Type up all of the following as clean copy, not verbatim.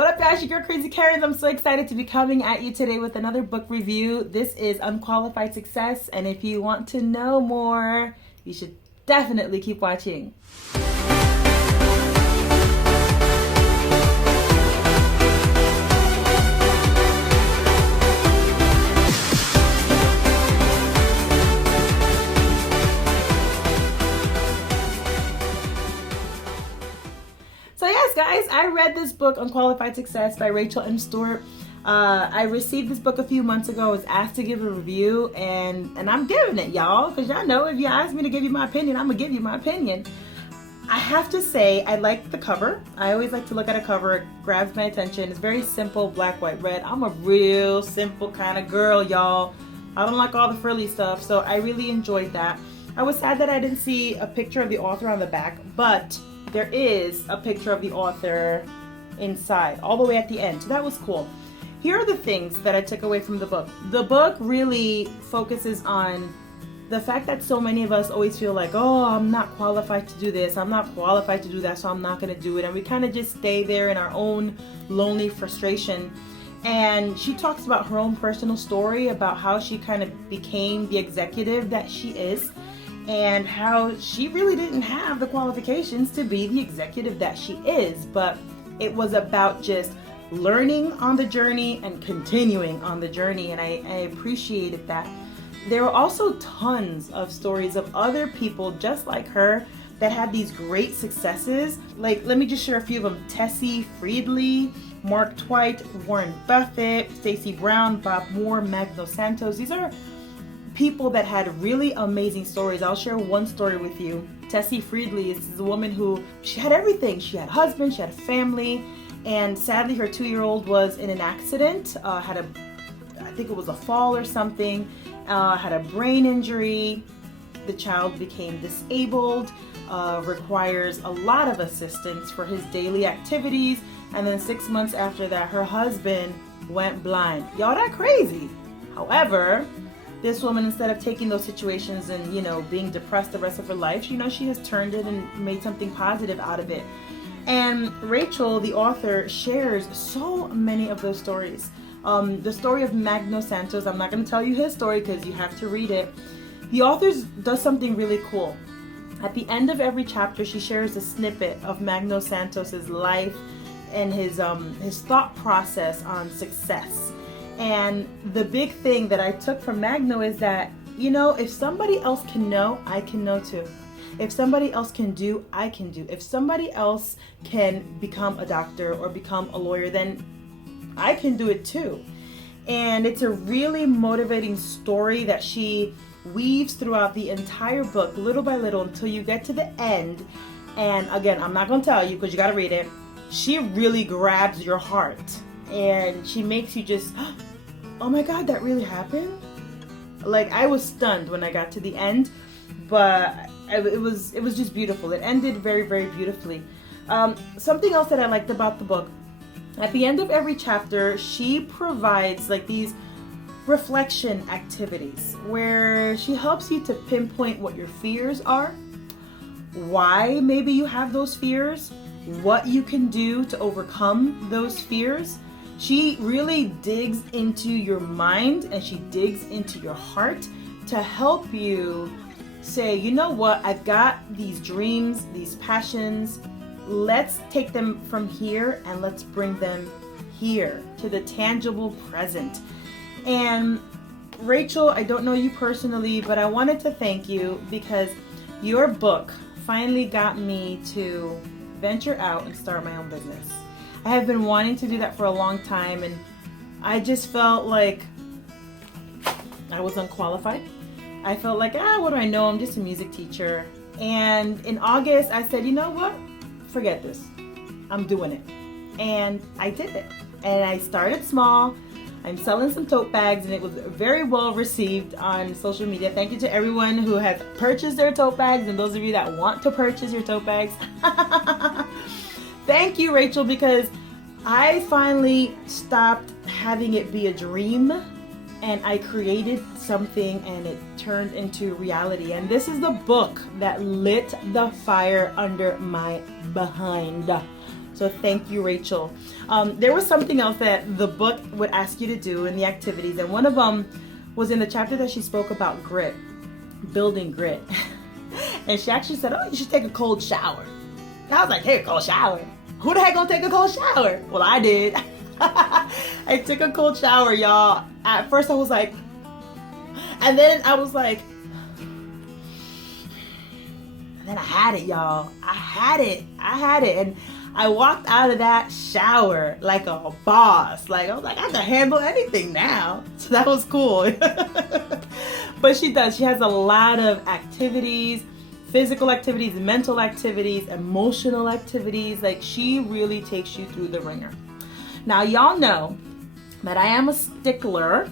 What up, guys? Your girl Krazykerins. I'm so excited to be coming at you today with another book review. This is Unqualified Success, and if you want to know more, you should definitely keep watching. So yes, guys, I read this book, Unqualified Success by Rachel Stewart. I received this book a few months ago. I was asked to give a review, and I'm giving it, y'all, because y'all know if you ask me to give you my opinion, I'm going to give you my opinion. I have to say, I like the cover. I always like to look at a cover. It grabs my attention. It's very simple, black, white, red. I'm a real simple kind of girl, y'all. I don't like all the frilly stuff, so I really enjoyed that. I was sad that I didn't see a picture of the author on the back, but there is a picture of the author inside, all the way at the end. So that was cool. Here are the things that I took away from the book. The book really focuses on the fact that so many of us always feel like, oh, I'm not qualified to do this, I'm not qualified to do that, so I'm not going to do it. And we kind of just stay there in our own lonely frustration. And she talks about her own personal story, about how she kind of became the executive that she is, and how she really didn't have the qualifications to be the executive that she is, but it was about just learning on the journey and continuing on the journey, and I appreciated that. There were also tons of stories of other people just like her that had these great successes. Like, let me just share a few of them. Tessie Friedley, Mark Twight, Warren Buffett, Stacey Brown, Bob Moore, Magno Santos. These are people that had really amazing stories. I'll share one story with you. Tessie Friedley is a woman who, she had everything. She had a husband, she had a family, and sadly her 2-year-old was in an accident, I think it was a fall or something, had a brain injury. The child became disabled, requires a lot of assistance for his daily activities, and then 6 months after that, her husband went blind. Y'all, that crazy. However, this woman, instead of taking those situations and, being depressed the rest of her life, she has turned it and made something positive out of it. And Rachel, the author, shares so many of those stories. The story of Magno Santos, I'm not going to tell you his story because you have to read it. The author does something really cool. At the end of every chapter, she shares a snippet of Magno Santos's life and his thought process on success. And the big thing that I took from Magno is that, if somebody else can know, I can know too. If somebody else can do, I can do. If somebody else can become a doctor or become a lawyer, then I can do it too. And it's a really motivating story that she weaves throughout the entire book, little by little, until you get to the end. And again, I'm not going to tell you because you got to read it. She really grabs your heart and she makes you just, oh my God, that really happened? Like, I was stunned when I got to the end, but it was just beautiful. It ended very, very beautifully. Something else that I liked about the book, at the end of every chapter, she provides like these reflection activities where she helps you to pinpoint what your fears are, why maybe you have those fears, what you can do to overcome those fears. She really digs into your mind and she digs into your heart to help you say, you know what, I've got these dreams, these passions. Let's take them from here and let's bring them here to the tangible present. And Rachel, I don't know you personally, but I wanted to thank you because your book finally got me to venture out and start my own business. I have been wanting to do that for a long time, and I just felt like I was unqualified. I felt like, what do I know? I'm just a music teacher. And in August, I said, you know what? Forget this. I'm doing it. And I did it. And I started small. I'm selling some tote bags, and it was very well received on social media. Thank you to everyone who has purchased their tote bags, and those of you that want to purchase your tote bags. Thank you, Rachel, because I finally stopped having it be a dream and I created something and it turned into reality. And this is the book that lit the fire under my behind. So thank you, Rachel. There was something else that the book would ask you to do in the activities, and one of them was in the chapter that she spoke about grit, building grit. And she actually said, oh, you should take a cold shower. And I was like, take a cold shower? Who the heck gonna take a cold shower? Well, I did. I took a cold shower, y'all. At first I was like, and then I was like, and then I had it, y'all. I had it. And I walked out of that shower like a boss. Like, I was like, I can handle anything now. So that was cool. But she does. She has a lot of activities, physical activities, mental activities, emotional activities. Like, she really takes you through the ringer. Now, y'all know that I am a stickler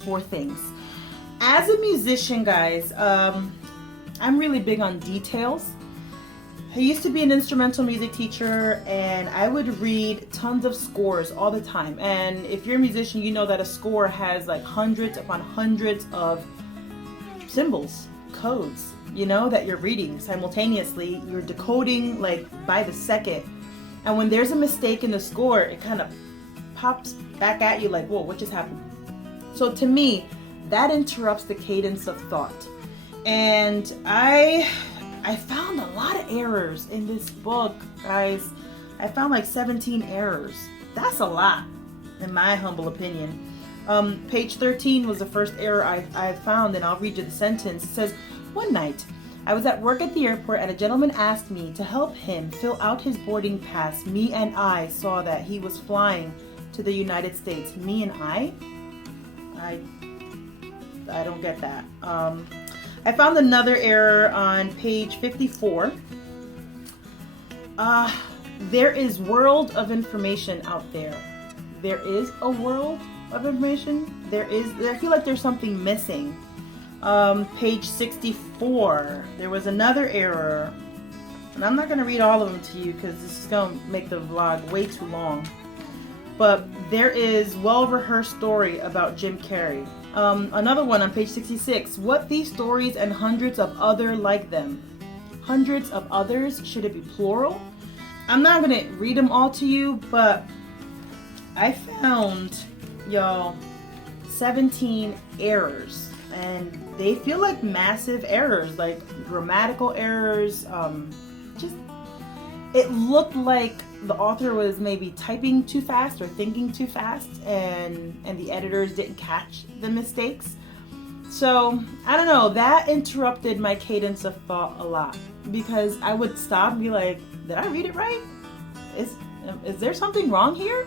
for things. As a musician, guys, I'm really big on details. I used to be an instrumental music teacher, and I would read tons of scores all the time. And if you're a musician, you know that a score has like hundreds upon hundreds of symbols, codes, you know, that you're reading simultaneously. You're decoding like by the second. And when there's a mistake in the score, it kind of pops back at you like, whoa, what just happened? So to me, that interrupts the cadence of thought. And I found a lot of errors in this book, guys. I found like 17 errors. That's a lot, in my humble opinion. Page 13 was the first error I found, and I'll read you the sentence. It says, one night, I was at work at the airport and a gentleman asked me to help him fill out his boarding pass. Me and I saw that he was flying to the United States. Me and I don't get that. I found another error on page 54. There is world of information out there. There is a world of information. I feel like there's something missing. Page 64, there was another error. And I'm not going to read all of them to you because this is going to make the vlog way too long. But there is well-rehearsed story about Jim Carrey. Another one on page 66. What these stories and hundreds of other like them. Hundreds of others, should it be plural? I'm not going to read them all to you, but I found, y'all, 17 errors. And they feel like massive errors, like grammatical errors. It looked like the author was maybe typing too fast or thinking too fast, and the editors didn't catch the mistakes. So I don't know, that interrupted my cadence of thought a lot, because I would stop and be like, did I read it right? Is there something wrong here?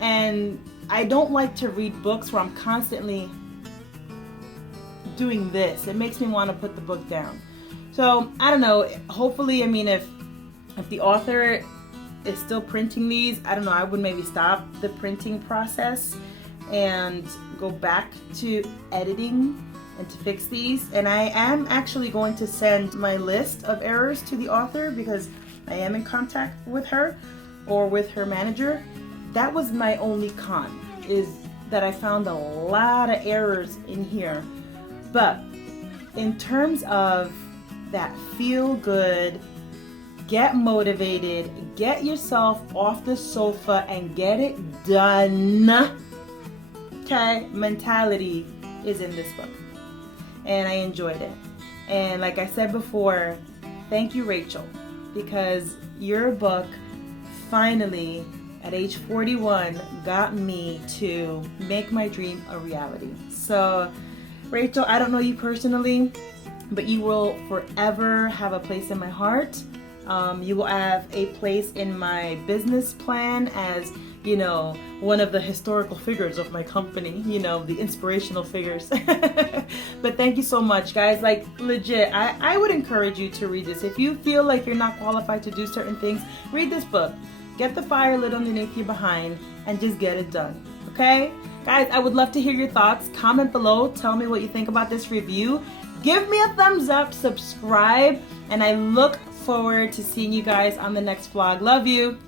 And I don't like to read books where I'm constantly doing this. It makes me want to put the book down. So I don't know, hopefully, I mean, if the author is still printing these, I don't know, I would maybe stop the printing process and go back to editing and to fix these. And I am actually going to send my list of errors to the author because I am in contact with her or with her manager. That was my only con, is that I found a lot of errors in here. But in terms of that feel good, get motivated, get yourself off the sofa and get it done, okay, mentality is in this book. And I enjoyed it. And like I said before, thank you, Rachel, because your book finally, at age 41, got me to make my dream a reality. So, Rachel, I don't know you personally, but you will forever have a place in my heart. You will have a place in my business plan as, you know, one of the historical figures of my company, you know, the inspirational figures. But thank you so much, guys. Like, legit, I would encourage you to read this. If you feel like you're not qualified to do certain things, read this book. Get the fire lit underneath your behind and just get it done, okay? Guys, I would love to hear your thoughts. Comment below. Tell me what you think about this review. Give me a thumbs up, subscribe, and I look forward to seeing you guys on the next vlog. Love you.